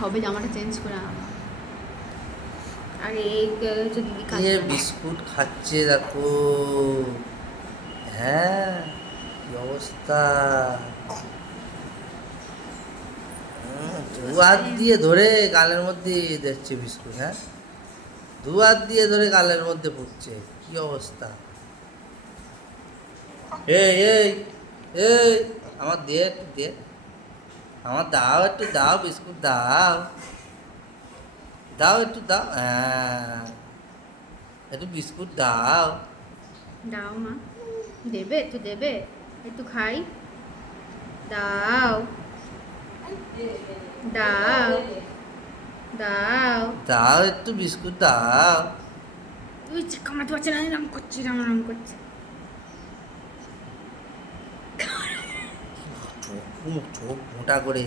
সবে জামাটা চেঞ্জ করে আনা। আর এই হচ্ছে দিদি এ বিস্কুট খাচ্ছে দেখো। হ্যাঁ, কি অবস্থা। দু হাত দিয়ে ধরে গালের মধ্যে দেখছে বিস্কুট। হ্যাঁ, দু হাত দিয়ে ধরে গালের মধ্যে পড়ছে, কি অবস্থা। এই এই এই আমার দে, একটু দে, আমার দাও, একটু দাও, বিস্কুট দাও, দাও, একটু দাও। হ্যাঁ, একটু বিস্কুট দাও। দাও মা, দেবে একটু, দেবে একটু খাই, দাও দাও দাও। দাও, একটু বিস্কুট দাও। তুই কামাতে পারছে না, রাম করছি, রাম রাম করছে। চোখ চোখ মোটা করে